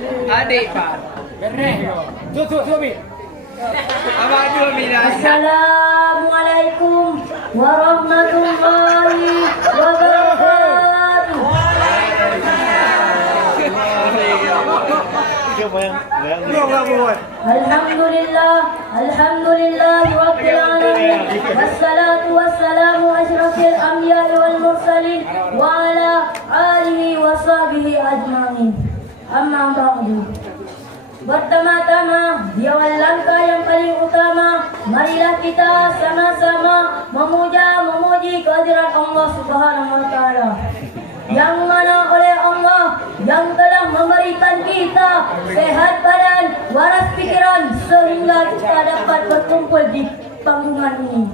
Adik Pak. Beres. Suami. Abang dua minat. Assalamualaikum warahmatullahi wabarakatuh. Alhamdulillah rabbil alamin. Wassalatu wassalamu asyrafil anbiya'i wal mursalin wa ala alihi wa sahbihi ajma'in. Amma ba'du. Pertama-tama, di awal langkah yang paling utama, marilah kita sama-sama memuji kehadiran Allah Subhanahu wa taala. Yang mana oleh Allah yang telah memberikan kita sehat badan, waras pikiran sehingga kita dapat berkumpul di panggungan ini.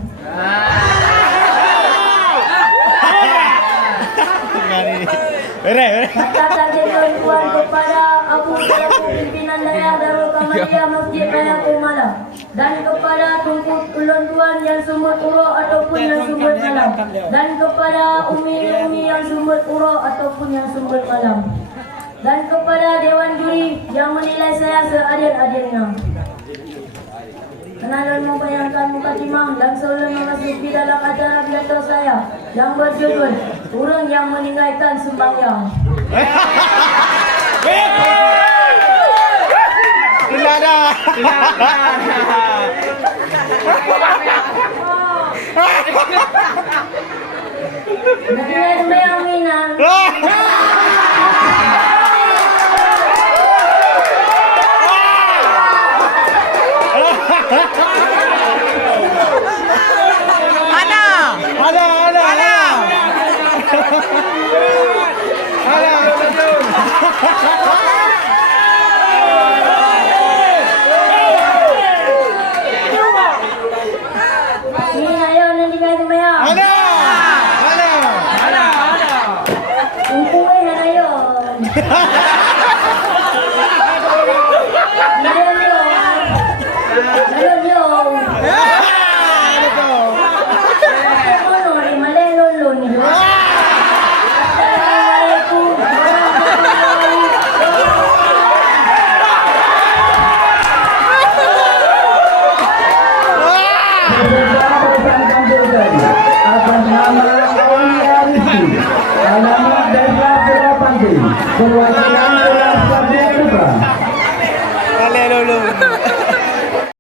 Katakan tuan kepada Abu Talib pimpinan daerah Darul Kamaliyah Masjid Raya Kumala dan kepada Tunku Tuan yang sumber urut ataupun yang sumber malam dan kepada umi-umi yang sumber urut ataupun yang sumber malam dan kepada Dewan Juri yang menilai saya seadil-adilnya. Kenalan membayangkan mukadimah dan sebelum memasuki dalam acara pidato saya yang berjudul Urang yang Meninggalkan Sembahyang. Tidak ada. Meninggalkan sembahyang minang. Perwakilan kelas Sabda Kubra.